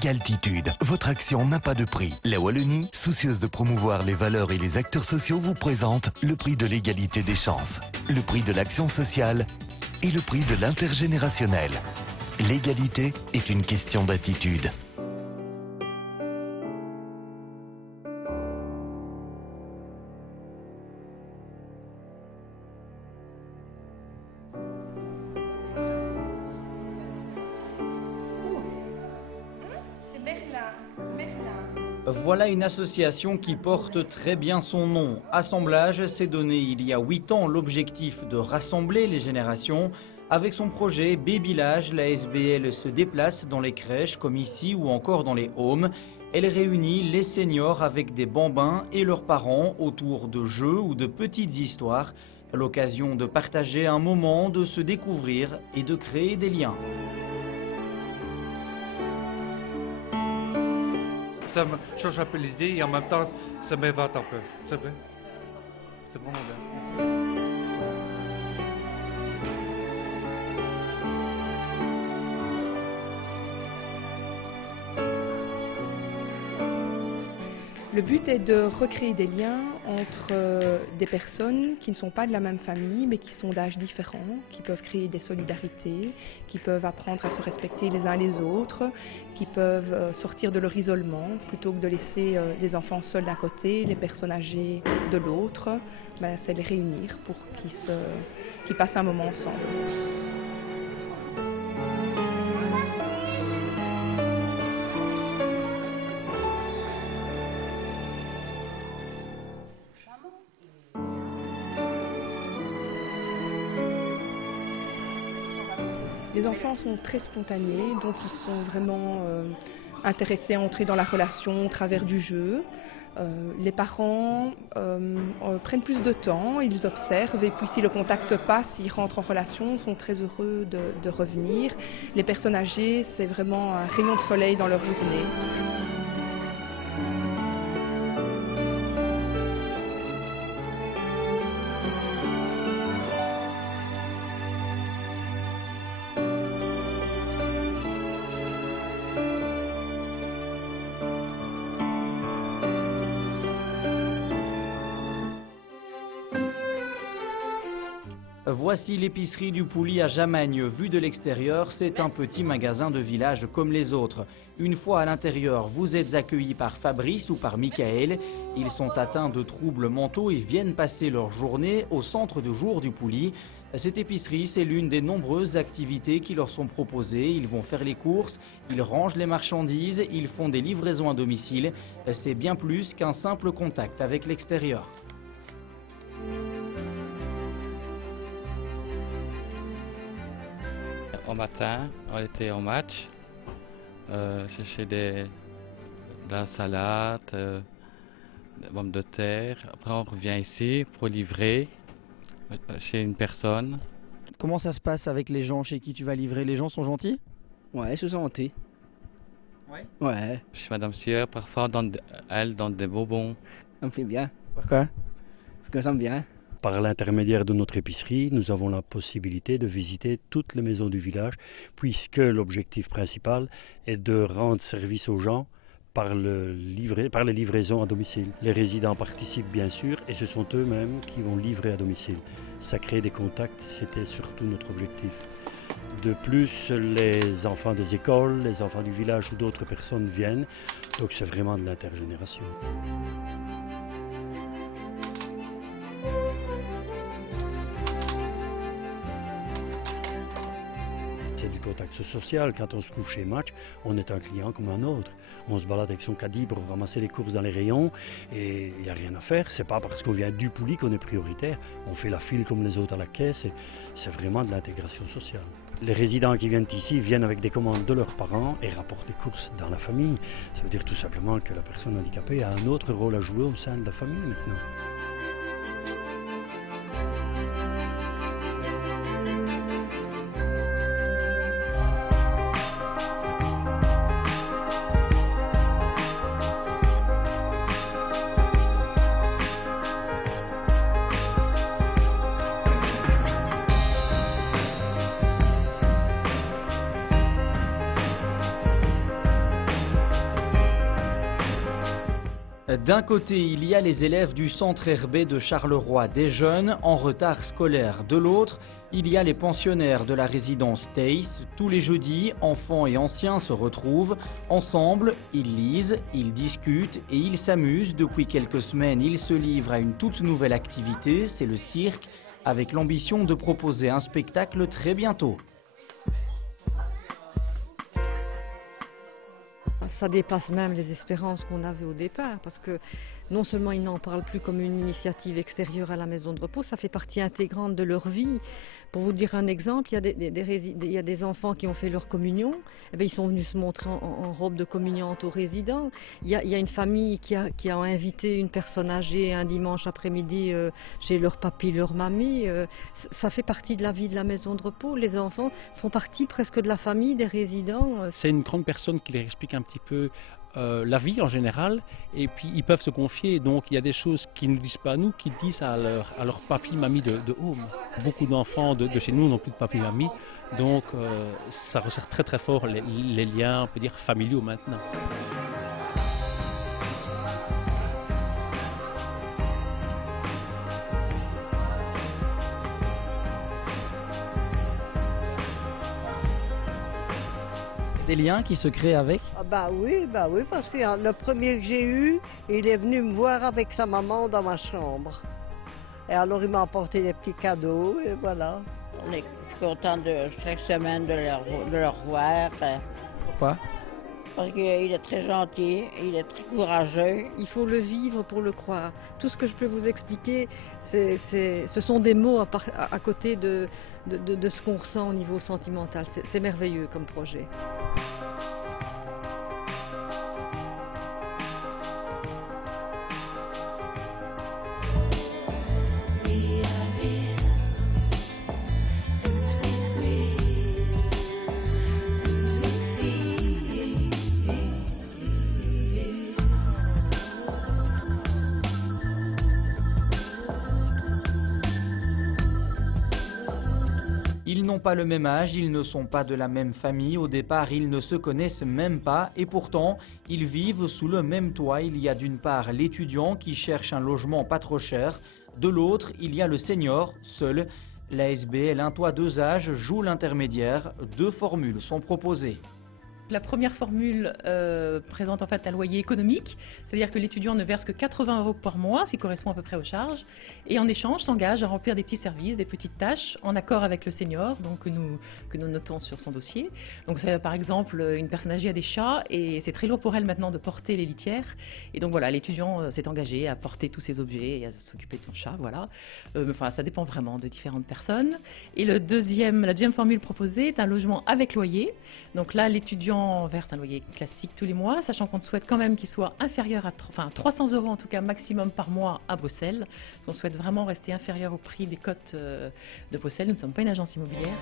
Égaltitude, votre action n'a pas de prix. La Wallonie, soucieuse de promouvoir les valeurs et les acteurs sociaux, vous présente le prix de l'égalité des chances, le prix de l'action sociale et le prix de l'intergénérationnel. L'égalité est une question d'attitude. Voilà une association qui porte très bien son nom. Assemblage s'est donné il y a 8 ans l'objectif de rassembler les générations. Avec son projet Babylage, la SBL se déplace dans les crèches comme ici ou encore dans les homes. Elle réunit les seniors avec des bambins et leurs parents autour de jeux ou de petites histoires. L'occasion de partager un moment, de se découvrir et de créer des liens. Ça me change un peu l'idée et en même temps, ça m'évade un peu. C'est vrai. C'est vraiment bien. Le but est de recréer des liens entre des personnes qui ne sont pas de la même famille mais qui sont d'âges différents, qui peuvent créer des solidarités, qui peuvent apprendre à se respecter les uns les autres, qui peuvent sortir de leur isolement plutôt que de laisser les enfants seuls d'un côté, les personnes âgées de l'autre. C'est les réunir pour qu'ils passent un moment ensemble. Les enfants sont très spontanés, donc ils sont vraiment intéressés à entrer dans la relation au travers du jeu. Les parents prennent plus de temps, ils observent et puis si le contact passe, ils rentrent en relation, sont très heureux de revenir. Les personnes âgées, c'est vraiment un rayon de soleil dans leur journée. Voici l'épicerie du Pouly à Jamagne. Vu de l'extérieur, c'est un petit magasin de village comme les autres. Une fois à l'intérieur, vous êtes accueillis par Fabrice ou par Michael. Ils sont atteints de troubles mentaux et viennent passer leur journée au centre de jour du Pouly. Cette épicerie, c'est l'une des nombreuses activités qui leur sont proposées. Ils vont faire les courses, ils rangent les marchandises, ils font des livraisons à domicile. C'est bien plus qu'un simple contact avec l'extérieur. Au matin, on était au match, chercher de la salade, des pommes de terre. Après, on revient ici pour livrer chez une personne. Comment ça se passe avec les gens chez qui tu vas livrer? Les gens sont gentils? Ouais, ils sont gentils. Ouais. Ouais. Chez Madame Sieur, parfois, elle donne des bonbons. Ça me fait bien. Pourquoi? Parce que ça me vient. Par l'intermédiaire de notre épicerie, nous avons la possibilité de visiter toutes les maisons du village, puisque l'objectif principal est de rendre service aux gens par les livraisons à domicile. Les résidents participent bien sûr et ce sont eux-mêmes qui vont livrer à domicile. Ça crée des contacts, c'était surtout notre objectif. De plus, les enfants des écoles, les enfants du village ou d'autres personnes viennent, donc c'est vraiment de l'intergénération. C'est du contact social. Quand on se trouve chez Match, on est un client comme un autre. On se balade avec son caddie pour ramasser les courses dans les rayons et il n'y a rien à faire. C'est pas parce qu'on vient du Pouly qu'on est prioritaire. On fait la file comme les autres à la caisse et c'est vraiment de l'intégration sociale. Les résidents qui viennent ici viennent avec des commandes de leurs parents et rapportent les courses dans la famille. Ça veut dire tout simplement que la personne handicapée a un autre rôle à jouer au sein de la famille maintenant. D'un côté, il y a les élèves du centre Herbé de Charleroi, des jeunes en retard scolaire. De l'autre, il y a les pensionnaires de la résidence Theys. Tous les jeudis, enfants et anciens se retrouvent. Ensemble, ils lisent, ils discutent et ils s'amusent. Depuis quelques semaines, ils se livrent à une toute nouvelle activité, c'est le cirque, avec l'ambition de proposer un spectacle très bientôt. Ça dépasse même les espérances qu'on avait au départ, parce que non seulement ils n'en parlent plus comme une initiative extérieure à la maison de repos, ça fait partie intégrante de leur vie. Pour vous dire un exemple, il y a des enfants qui ont fait leur communion, eh bien, ils sont venus se montrer en robe de communiante aux résidents. Il y a une famille qui a invité une personne âgée un dimanche après-midi chez leur papy, leur mamie. Ça fait partie de la vie de la maison de repos. Les enfants font partie presque de la famille des résidents. C'est une grande personne qui leur explique un petit peu la vie en général, et puis ils peuvent se confier, donc il y a des choses qu'ils ne disent pas à nous, qu'ils disent à leur papy, mamie de home. Beaucoup d'enfants de chez nous n'ont plus de papy, mamie, donc ça resserre très très fort les liens, on peut dire, familiaux maintenant. Des liens qui se créent avec? Ah bah oui, parce que le premier que j'ai eu, il est venu me voir avec sa maman dans ma chambre. Et alors il m'a apporté des petits cadeaux et voilà. On est content de chaque semaine de leur voir. Pourquoi? Parce qu'il est très gentil, il est très courageux. Il faut le vivre pour le croire. Tout ce que je peux vous expliquer, ce sont des mots à côté de ce qu'on ressent au niveau sentimental. C'est merveilleux comme projet. Ils n'ont pas le même âge, ils ne sont pas de la même famille, au départ ils ne se connaissent même pas et pourtant ils vivent sous le même toit. Il y a d'une part l'étudiant qui cherche un logement pas trop cher, de l'autre il y a le senior, seul. L'ASBL Un Toit Deux Âges joue l'intermédiaire, deux formules sont proposées. La première formule présente en fait un loyer économique, c'est-à-dire que l'étudiant ne verse que 80 € par mois, ce qui correspond à peu près aux charges, et en échange s'engage à remplir des petits services, des petites tâches, en accord avec le senior, donc que nous notons sur son dossier. Donc par exemple, une personne âgée a des chats, et c'est très lourd pour elle maintenant de porter les litières, et donc voilà, l'étudiant s'est engagé à porter tous ces objets et à s'occuper de son chat, voilà. Enfin, ça dépend vraiment de différentes personnes. Et la deuxième formule proposée est un logement avec loyer, donc là l'étudiant verse un loyer classique tous les mois, sachant qu'on souhaite quand même qu'il soit inférieur à 300 € en tout cas maximum par mois à Bruxelles. On souhaite vraiment rester inférieur au prix des cotes de Bruxelles. Nous ne sommes pas une agence immobilière.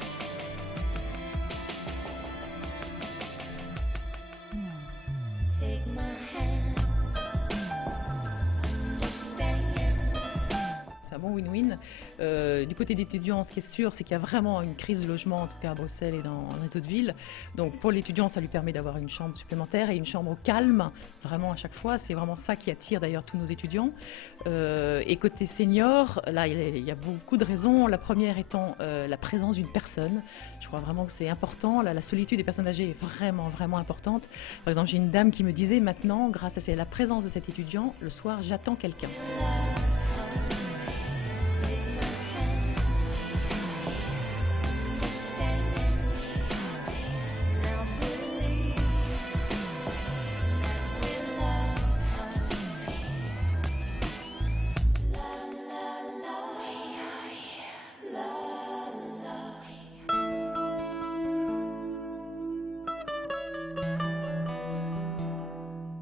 Un bon win-win. Du côté des étudiants, ce qui est sûr, c'est qu'il y a vraiment une crise de logement, en tout cas à Bruxelles et dans les autres villes. Donc pour l'étudiant, ça lui permet d'avoir une chambre supplémentaire et une chambre au calme, vraiment à chaque fois. C'est vraiment ça qui attire d'ailleurs tous nos étudiants. Et côté senior, là, il y a beaucoup de raisons. La première étant la présence d'une personne. Je crois vraiment que c'est important. La solitude des personnes âgées est vraiment, vraiment importante. Par exemple, j'ai une dame qui me disait maintenant, grâce à la présence de cet étudiant, le soir, j'attends quelqu'un.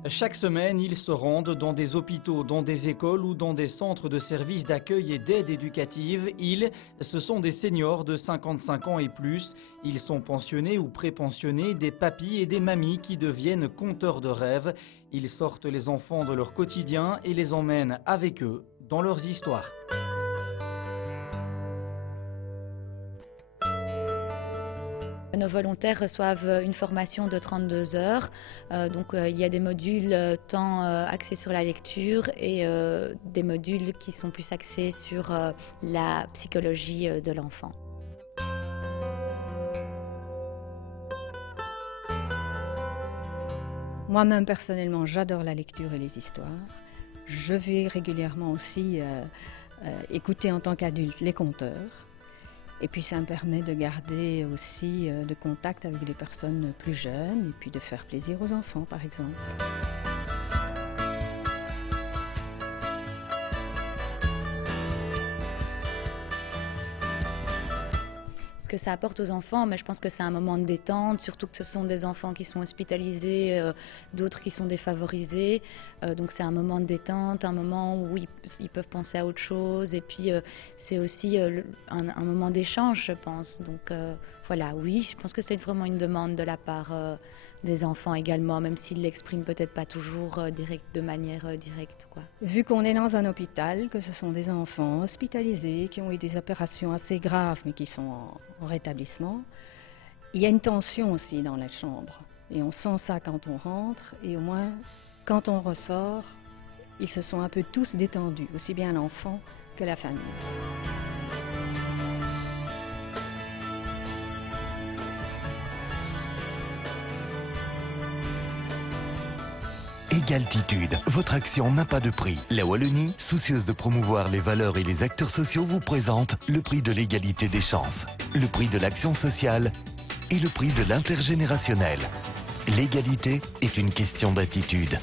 Chaque semaine, ils se rendent dans des hôpitaux, dans des écoles ou dans des centres de services d'accueil et d'aide éducative. Ils, ce sont des seniors de 55 ans et plus. Ils sont pensionnés ou pré-pensionnés, des papis et des mamies qui deviennent conteurs de rêves. Ils sortent les enfants de leur quotidien et les emmènent avec eux dans leurs histoires. nos volontaires reçoivent une formation de 32 heures. Donc il y a des modules tant axés sur la lecture et des modules qui sont plus axés sur la psychologie de l'enfant. Moi-même, personnellement, j'adore la lecture et les histoires. Je vais régulièrement aussi écouter en tant qu'adulte les conteurs. Et puis ça me permet de garder aussi de contact avec des personnes plus jeunes et puis de faire plaisir aux enfants, par exemple. Ce que ça apporte aux enfants, mais je pense que c'est un moment de détente, surtout que ce sont des enfants qui sont hospitalisés, d'autres qui sont défavorisés. Donc c'est un moment de détente, un moment où ils peuvent penser à autre chose. Et puis c'est aussi un moment d'échange, je pense. Donc voilà, oui, je pense que c'est vraiment une demande de la part des enfants également, même s'ils ne l'expriment peut-être pas toujours de manière directe, quoi. Vu qu'on est dans un hôpital, que ce sont des enfants hospitalisés qui ont eu des opérations assez graves mais qui sont en rétablissement, il y a une tension aussi dans la chambre. Et on sent ça quand on rentre et au moins quand on ressort, ils se sont un peu tous détendus, aussi bien l'enfant que la famille. Égaltitude, votre action n'a pas de prix. La Wallonie, soucieuse de promouvoir les valeurs et les acteurs sociaux, vous présente le prix de l'égalité des chances, le prix de l'action sociale et le prix de l'intergénérationnel. L'égalité est une question d'attitude.